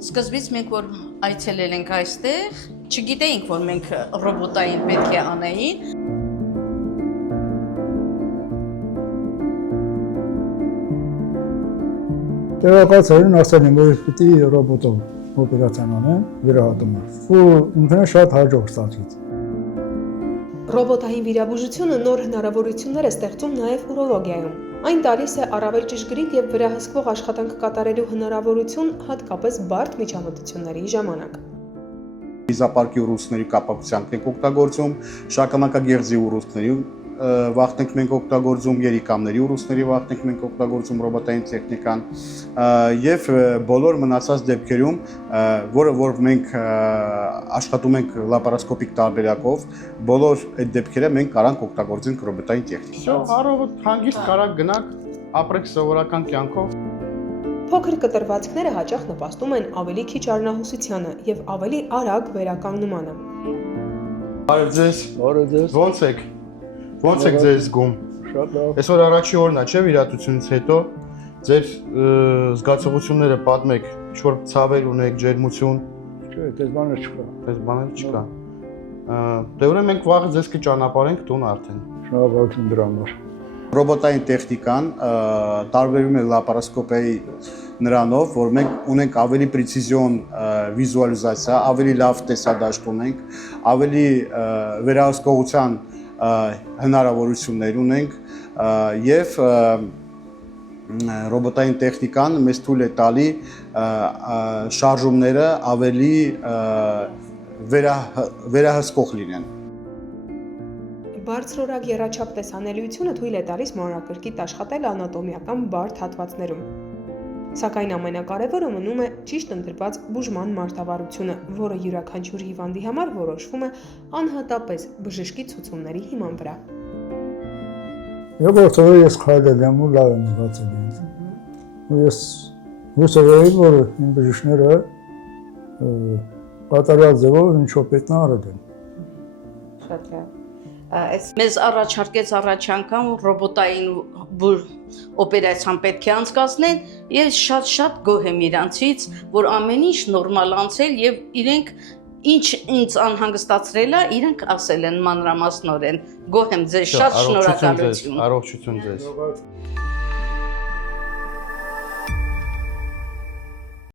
Սկզբից մենք որ այցելել ենք այստեղ, չգիտեինք, որ մենք ռոբոտային պետք է անեին։ Տեղեկացրին ասել եմ, որ պիտի ռոբոտով օպերացիան անեն, վիրահատումը։ Ու ինքնին շատ հաջող ստացվեց։ Ռոբոտային վիրաբուժությունը նոր հնարավորություններ է ստեղծում նաև ուրոլոգիայում։ Այն տալիս է առավել ճշգրիտ եւ վերահսկվող աշխատանք կատարելու հնարավորություն հատկապես բարդ միջամտությունների ժամանակ։ Վիզապարկի ուռուցքների կապակցությամբ ենք օգտագործում, շագանակագեղձի ուռուցքների վախտենք մենք օգտագործում, երիկամների ուռուցքների վախտենք մենք օգտագործում ռոբոտային տեխնիկան եւ բոլոր մնացած դեպքերում, որ մենք աշխատում ենք լապարասկոպիկ տարբերակով, բոլոր այդ դեպքերը մենք կարանք օգտագործենք ռոբոտային տեխնիկա։ Всё, առողջ հանգիստ կարակ գնաք, ապրեք սովորական կյանքով։ Փոքր կտրվածքները հաճախ նպաստում են ավելի քիչ արնահուսությանը եւ ավելի արագ վերականգնմանը։ Բարև ձեզ։ Բարև ձեզ։ Ոնց եք ձեզ զգում։ Շատ լավ։ Այսօր առաջի օրն է, չէ՞, վիրահատությունից հետո ձեր զգացողությունները պատմեք, ինչ որ ցավեր ունեք, ջերմություն։ Չէ, դες բաներ չկա։ Այս բաներ չկա։ Դե ուրեմն մենք վաղը ձեզ կճանապարհենք տուն արդեն։ Շնորհակալություն դրա համար։ Ռոբոտային տեխնիկան տարբերվում է լապարասկոպիայի նրանով, որ մենք ունենք ավելի պրեցիզիոն վիզուալիզացիա, ավելի լավ տեսադաշտ ունենք, ավելի վերահսկողության հնարավորություններ ունենք եւ ռոբոտային տեխնիկան մեզ թույլ է տալի շարժումները ավելի վերահսկող լինեն։ Բարձրորակ եռաչափ տեսանելիությունը թույլ է տալիս մանրակրկիտ աշխատել անատոմիական բարդ հատվածներում։ Սակայն ամենակարևորը մնում է ճիշտ ընտրված բուժման մարտավարությունը, որը յուրաքանչյուր հիվանդի համար որոշվում է անհատապես բժշկի ցուցումների հիման վրա։ Երկրորդ օրը ես քայլել եմ ու լավ եմ զգացել ինձ։ Ու ես հուսով էի, որ իմ բժիշկները կատարյալ ձևով ինչով պետք է արել են։ Շատ լավ։ Այս մեզ առաջարկեց առաջանկամ ռոբոտային օպերացիան պետք է անցկացնեն, ես շատ գոհ եմ իրանցից, որ ամեն ինչ նորմալ անցել եւ իրենք ինչ ինձ անհանգստացրել է, իրենք ասել են մանրամասնորեն։ Գոհ եմ ձեզ, շատ շնորհակալություն։ Առողջություն ձեզ։